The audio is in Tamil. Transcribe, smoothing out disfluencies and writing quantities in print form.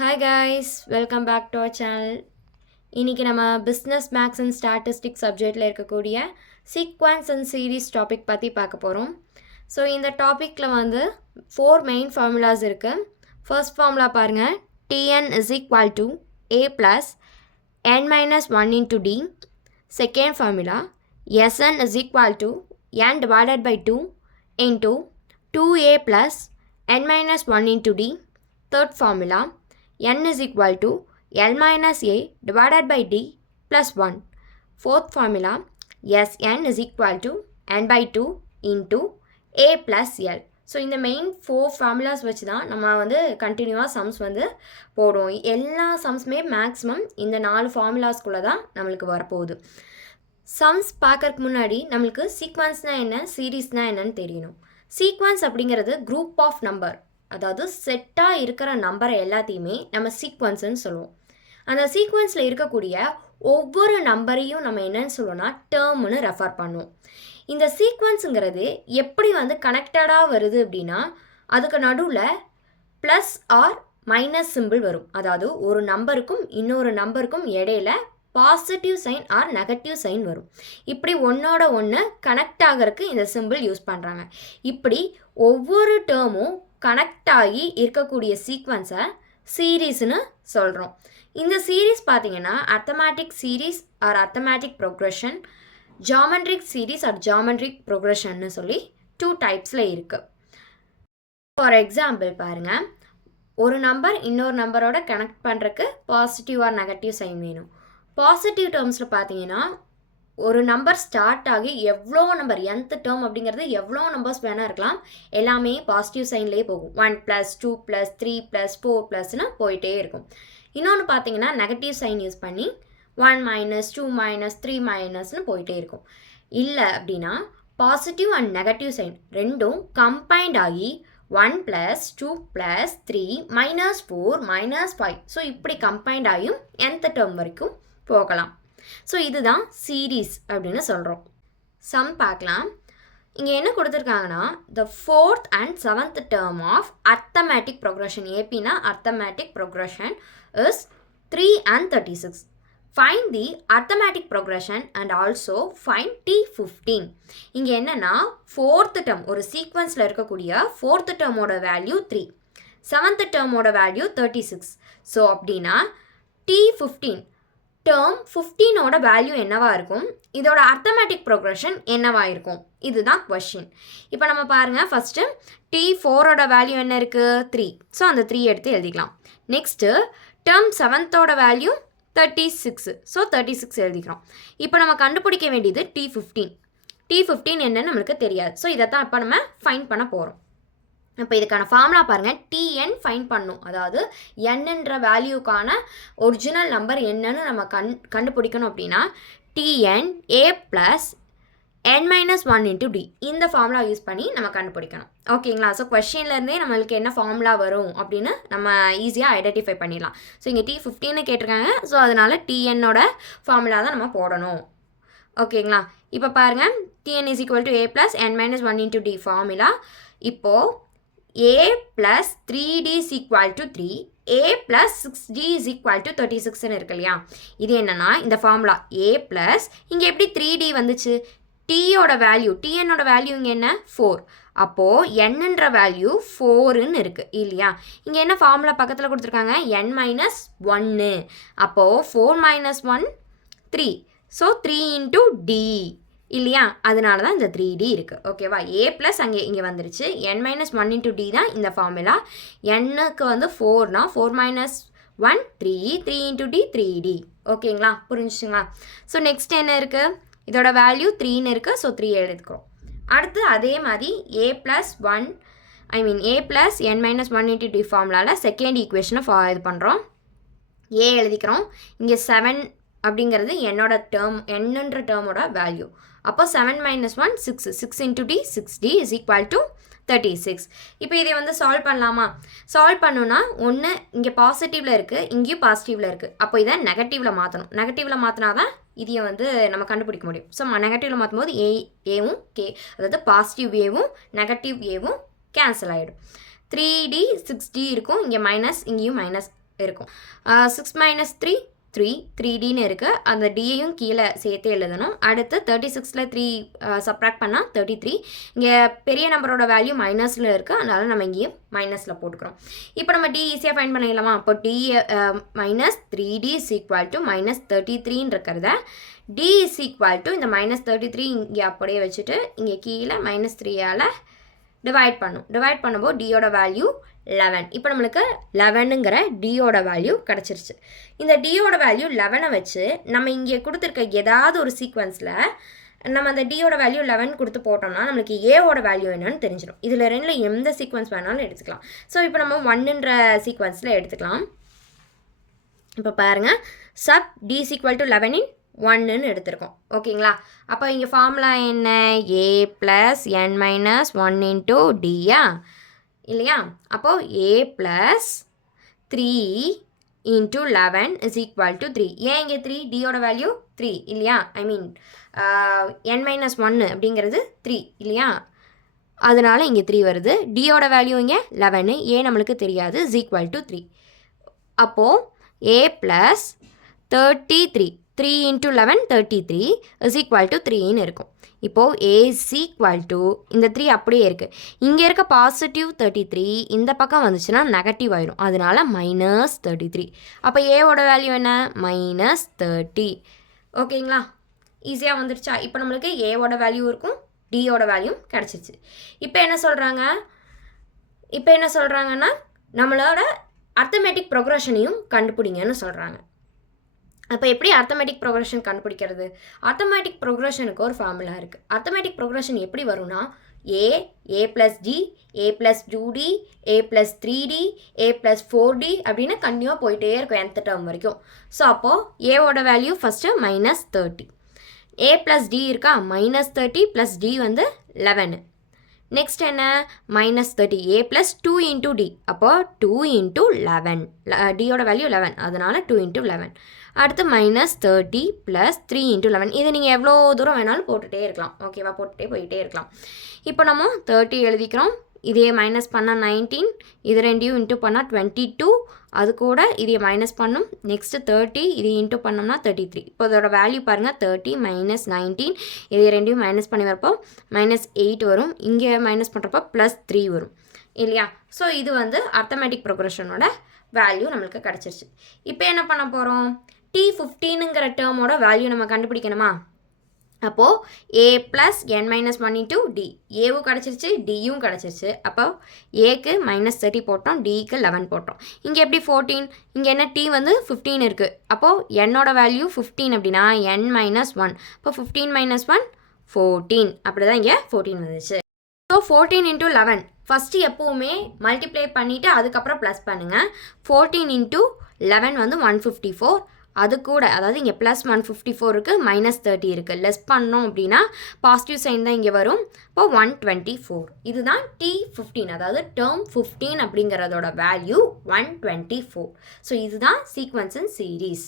Hi guys, welcome back to our channel. இன்னைக்கு நம்ம பிஸ்னஸ் மேக்ஸ் அண்ட் ஸ்டாட்டிஸ்டிக்ஸ் சப்ஜெக்டில் இருக்கக்கூடிய சீக்வன்ஸ் அண்ட் சீரீஸ் டாபிக் பற்றி பார்க்க போகிறோம். ஸோ இந்த டாப்பிக்கில் வந்து 4 மெயின் ஃபார்முலாஸ் இருக்குது. ஃபர்ஸ்ட் ஃபார்முலா பாருங்கள், Tn is equal to a plus n minus 1 into d. Second formula, Sn is equal to n divided by 2 into 2a plus n minus 1 into d. Third formula, n is equal to L minus a divided by d plus 1. Fourth formula, Sn is equal to n by 2 into a plus L. So இந்த மெயின் 4 ஃபார்முலாஸ் வச்சு தான் நம்ம வந்து கண்டினியூவாக சம்ஸ் வந்து போடுவோம். எல்லா சம்ஸுமே மேக்ஸிமம் இந்த 4 ஃபார்முலாஸ்குள்ளே தான் நம்மளுக்கு வரப்போகுது. சம்ஸ் பார்க்கறதுக்கு முன்னாடி நம்மளுக்கு சீக்வன்ஸ்னால் என்ன, சீரீஸ்னால் என்னன்னு தெரியணும். சீக்வன்ஸ் அப்படிங்கிறது குரூப் ஆஃப் நம்பர், அதாவது செட்டாக இருக்கிற நம்பரை எல்லாத்தையுமே நம்ம சீக்வன்ஸ்ன்னு சொல்லுவோம். அந்த சீக்வன்ஸில் இருக்கக்கூடிய ஒவ்வொரு நம்பரையும் நம்ம என்னன்னு சொல்லுவோம்னா டேர்ம்னு ரெஃபர் பண்ணுவோம். இந்த சீக்வன்ஸுங்கிறது எப்படி வந்து கனெக்டடாக வருது அப்படின்னா, அதுக்கு நடுவில் ப்ளஸ் ஆர் மைனஸ் சிம்பிள் வரும். அதாவது ஒரு நம்பருக்கும் இன்னொரு நம்பருக்கும் இடையில positive sign or negative sign வரும். இப்படி ஒன்றோட ஒன்று கனெக்ட் ஆகிறதுக்கு இந்த சிம்பிள் யூஸ் பண்ணுறாங்க. இப்படி ஒவ்வொரு டேர்மும் கனெக்ட் ஆகி இருக்கக்கூடிய சீக்வன்ஸை சீரீஸ்னு சொல்கிறோம். இந்த சீரீஸ் பார்த்தீங்கன்னா arithmetic series or arithmetic progression, geometric series or geometric ப்ரோக்ரெஷன்னு சொல்லி 2 டைப்ஸில் இருக்குது. ஃபார் எக்ஸாம்பிள் பாருங்கள், ஒரு நம்பர் இன்னொரு நம்பரோட கனெக்ட் பண்ணுறதுக்கு பாசிட்டிவ் ஆர் நெகட்டிவ் சைன் வேணும். பாசிட்டிவ் டேர்ம்ஸில் பார்த்தீங்கன்னா ஒரு நம்பர் ஸ்டார்ட் ஆகி எவ்வளோ நம்பர் nth டேர்ம் அப்படிங்கிறது எவ்வளோ நம்பர்ஸ் வேணால் இருக்கலாம், எல்லாமே பாசிட்டிவ் சைன்லேயே போகும். 1 + 2 + 3 + 4 போயிட்டே இருக்கும். இன்னொன்று பார்த்தீங்கன்னா நெகட்டிவ் சைன் யூஸ் பண்ணி 1 - 2 - 3 போயிட்டே இருக்கும். இல்லை அப்படின்னா பாசிட்டிவ் அண்ட் நெகட்டிவ் சைன் ரெண்டும் கம்பைன்ட் ஆகி 1 + 2 + 3 -4 -5 ஸோ இப்படி கம்பைன்ட் ஆகியும் nth டேர்ம் வரைக்கும் போகலாம். ஸோ இதுதான் சீரீஸ் அப்படின்னு சொல்கிறோம். சம் பார்க்கலாம். இங்கே என்ன கொடுத்துருக்காங்கன்னா, the 4th and 7th term of arithmetic progression, ஏபினா arithmetic progression is 3 and 36. Find the arithmetic progression and also find T15. இங்கே என்னன்னா 4th term ஒரு சீக்வன்ஸில் இருக்கக்கூடிய 4th termோட வேல்யூ 3, 7th termோட வேல்யூ 36. ஸோ அப்படின்னா T15 டேர்ம் 15ஓட வேல்யூ என்னவாக இருக்கும், இதோட அர்த்தமேட்டிக் ப்ரோக்ரெஷன் என்னவாக இருக்கும், இதுதான் கொஷின். இப்போ நம்ம பாருங்கள், ஃபஸ்ட்டு T4ஓட வேல்யூ என்ன இருக்குது, 3. ஸோ அந்த 3 எடுத்து எழுதிக்கலாம். நெக்ஸ்ட்டு டேர்ம் 7த்தோட வேல்யூ 36. ஸோ 36 எழுதிக்கிறோம். இப்போ நம்ம கண்டுபிடிக்க வேண்டியது T15 என்னன்னு நம்மளுக்கு தெரியாது. ஸோ இதை தான் இப்போ நம்ம ஃபைண்ட் பண்ண போகிறோம். இப்போ இதுக்கான ஃபார்முலா பாருங்கள், Tn ஃபைண்ட் பண்ணும். அதாவது என்னன்ற வேல்யூக்கான ஒரிஜினல் நம்பர் என்னன்னு நம்ம கண்டுபிடிக்கணும் அப்படின்னா Tn a + n - 1 into d இந்த ஃபார்முலா யூஸ் பண்ணி நம்ம கண்டுபிடிக்கணும். ஓகேங்களா? ஸோ கொஷின்லேருந்தே நம்மளுக்கு என்ன ஃபார்முலா வரும் அப்படின்னு நம்ம ஈஸியாக ஐடென்டிஃபை பண்ணிடலாம். ஸோ இங்கே T15 கேட்டிருக்காங்க. ஸோ அதனால் Tnோட ஃபார்முலா தான் நம்ம போடணும். ஓகேங்களா? இப்போ பாருங்கள், Tn is equal to a + n - 1 into d formula. இப்போது a plus 3d is equal to 3, a plus 6d is equal to 36 இருக்கு இல்லையா? இது என்னன்னா இந்த ஃபார்முலா a plus இங்கே எப்படி 3d வந்துச்சு, tயோட வேல்யூ tnோட வேல்யூ இங்கே என்ன 4, அப்போது nன்ற வேல்யூ 4ன்னு இருக்குது இல்லையா? இங்கே என்ன ஃபார்முலா பக்கத்தில் கொடுத்துருக்காங்க, n - 1, அப்போது 4 - 1 3, ஸோ 3 into d இல்லையா? அதனால தான் இந்த 3d இருக்குது. ஓகேவா? a ப்ளஸ் இங்கே வந்துருச்சு, n - 1 into d தான் இந்த ஃபார்முலா. nக்கு வந்து 4னா 4 - 1 3, 3 into d 3d. ஓகேங்களா? புரிஞ்சுச்சுங்களா? ஸோ நெக்ஸ்ட் என்ன இருக்குது, இதோட வேல்யூ 3ன்னு இருக்குது. ஸோ 3 எழுதிக்கிறோம். அடுத்து அதே மாதிரி a + n - 1 into d ஃபார்முலாவில் செகண்ட் ஈக்குவேஷனை இது பண்ணுறோம். a எழுதிக்கிறோம். இங்கே 7 அப்படிங்கிறது என்னோட டேர்ம், என்னன்ற டேர்மோட வேல்யூ. அப்போ 7 - 1 6, 6 into d 6d is equal to 36. இப்போ இதை வந்து சால்வ் பண்ணலாமா? சால்வ் பண்ணணுன்னா ஒன்று இங்கே பாசிட்டிவில் இருக்குது, இங்கேயும் பாசிட்டிவில் இருக்குது. அப்போ இதை நெகட்டிவில் மாற்றணும். நெகட்டிவில் மாற்றினா தான் இதையை வந்து நம்ம கண்டுபிடிக்க முடியும். ஸோ நெகட்டிவில் மாற்றும் போது ஏவும் கே, அதாவது பாசிட்டிவ் ஏவும் நெகட்டிவ் ஏவும் கேன்சல் ஆகிடும். 3d 6d இருக்கும், இங்கே மைனஸ், இங்கேயும் மைனஸ் இருக்கும். 6 மைனஸ் 3 3 3Dன்னு இருக்குது. அந்த டியையும் கீழே சேர்த்து எழுதணும். அடுத்து 36ல் 3 சப்ராக்ட் பண்ணால் 33. இங்கே பெரிய நம்பரோட வேல்யூ மைனஸில் இருக்குது, அதனால் நம்ம இங்கேயும் மைனஸில் போட்டுக்கிறோம். இப்போ நம்ம டி ஈஸியாக ஃபைண்ட் பண்ணிடலாமா? அப்போ T minus 3D is equal to minus 33ன்னு இருக்கிறத டி இஸ் ஈக்குவல் டு இந்த மைனஸ் 33 இங்கே அப்படியே வச்சுட்டு இங்கே கீழே மைனஸ் 3ஆல் டிவைட் பண்ணும்போது டியோட வேல்யூ 11. இப்போ நம்மளுக்கு 11ங்கிற டியோட வேல்யூ கிடச்சிருச்சு. இந்த டியோட வேல்யூ 11 வச்சு நம்ம இங்கே கொடுத்துருக்க ஏதாவது ஒரு சீக்வன்ஸில் நம்ம அந்த டியோட வேல்யூ 11 கொடுத்து போட்டோம்னா நம்மளுக்கு ஏவோட வேல்யூ என்னன்னு தெரிஞ்சிடும். இதில் ரெண்டில் எந்த சீக்வன்ஸ் வேணாலும் எடுத்துக்கலாம். ஸோ இப்போ நம்ம 1ன்ற சீக்வன்ஸில் எடுத்துக்கலாம். இப்போ பாருங்கள், sub T is equal to 11 in 1ன்னு எடுத்திருக்கோம். ஓகேங்களா? அப்போ இங்கே ஃபார்முலா என்ன? A plus N minus 1 into டியா இல்லையா? அப்போது A plus 3 into 11 is equal to 3. ஏன் இங்கே 3? டியோட வேல்யூ 3 இல்லையா? ஐ மீன் என் மைனஸ் 1 அப்படிங்கிறது 3 இல்லையா? அதனால் இங்கே 3 வருது. டியோட வேல்யூ இங்கே 11, ஏ நம்மளுக்கு தெரியாது, இஸ் ஈக்குவல் டு 3. அப்போது A plus 33 3 into 11 33 is equal to 3ன்னு இருக்கும். இப்போது ஏ இஸ் ஈக்குவல் டு இந்த 3 அப்படியே இருக்குது. இங்கே இருக்க பாசிட்டிவ் 33 இந்த பக்கம் வந்துச்சுன்னா நெகட்டிவ் ஆயிடும், அதனால மைனஸ் 33. அப்போ ஏவோட வேல்யூ என்ன? மைனஸ் 30. ஓகேங்களா? ஈஸியாக வந்துருச்சா? இப்போ நம்மளுக்கு ஏவோட வேல்யூ இருக்கும், டியோட வேல்யூ கிடச்சிச்சு. இப்போ என்ன சொல்கிறாங்கன்னா நம்மளோட அர்த்தமேட்டிக் ப்ரொக்ரெஷனையும் கண்டுபிடிங்கன்னு சொல்கிறாங்க. அப்போ எப்படி அர்த்தமேட்டிக் ப்ரொக்ரெஷன் கண்டுபிடிக்கிறது? அர்த்தமேட்டிக் ப்ரொக்ரெஷனுக்கு ஒரு ஃபார்முலா இருக்குது. அர்த்தமேட்டிக் ப்ரொக்ரெஷன் எப்படி வரும்னா ஏ ப்ளஸ் டி, ஏ ப்ளஸ் 2D, ஏ ப்ளஸ் 3D, ஏ ப்ளஸ் 4D அப்படின்னு கண்டினியூவாக போயிட்டே இருக்கும் nth டேர்ம் வரைக்கும். ஸோ அப்போது ஏவோட வேல்யூ ஃபஸ்ட்டு மைனஸ் 30. ஏ ப்ளஸ் டி இருக்கா? மைனஸ் 30 ப்ளஸ் டி வந்து 11. நெக்ஸ்ட் என்ன? மைனஸ் 30 ஏ ப்ளஸ் 2 இன்ட்டு டி, அப்போ 2 இன்ட்டு 11, டியோட வேல்யூ 11, அதனால் 2 இன்ட்டு 11. அடுத்து மைனஸ் 30 ப்ளஸ் 3 இன்ட்டு 11. இதை நீங்கள் எவ்வளோ தூரம் வேணாலும் போட்டுகிட்டே இருக்கலாம். ஓகேவா? போட்டுகிட்டே போயிட்டே இருக்கலாம். இப்போ நம்ம 30 எழுதிக்கிறோம். இதே மைனஸ் பண்ணால் 19, இது ரெண்டையும் இன்ட்டு பண்ணால் 22, அது கூட இதை மைனஸ் பண்ணும். நெக்ஸ்ட்டு 30, இது இன்ட்டு பண்ணோம்னா 33. இப்போ இதோட வேல்யூ பாருங்கள், 30 மைனஸ் 19, இதை ரெண்டையும் மைனஸ் பண்ணி வரப்போ மைனஸ் 8 வரும். இங்கே மைனஸ் பண்ணுறப்போ ப்ளஸ் 3 வரும் இல்லையா? ஸோ இது வந்து அர்த்தமேட்டிக் ப்ரொக்ரெஷனோட வேல்யூ நம்மளுக்கு கிடச்சிருச்சு. இப்போ என்ன பண்ண போகிறோம்? T15ங்கிற டேர்மோட வேல்யூ நம்ம கண்டுபிடிக்கணுமா? அப்போது A plus N minus 1 into D, ஏவும் கிடச்சிருச்சு, டியும் கிடச்சிருச்சு. அப்போ ஏக்கு மைனஸ் 30 போட்டோம், டிக்கு 11 போட்டோம். இங்கே எப்படி 14? இங்கே என்ன? டி வந்து 15 இருக்குது. அப்போது என்னோட வேல்யூ 15 அப்படின்னா என் மைனஸ் 1. இப்போ 15 மைனஸ் 1 14, அப்படி தான் இங்கே 14 வந்துச்சு. ஸோ 14 இன்ட்டு 11 ஃபஸ்ட்டு எப்போவுமே மல்டிப்ளை பண்ணிவிட்டு அதுக்கப்புறம் ப்ளஸ் பண்ணுங்கள். 14 இன்ட்டு 11 வந்து 154. அது கூட அதாவது இங்கே ப்ளஸ் 154 இருக்குது, மைனஸ் 30 இருக்குது. லெஸ் பண்ணோம் அப்படின்னா பாசிட்டிவ் சைன் தான் இங்கே வரும். இப்போ 124. இதுதான் T15, அதாவது டேர்ம் 15 அப்படிங்கிறதோட வேல்யூ 124. ஸோ இதுதான் சீக்வன்ஸ் இன் சீரீஸ்.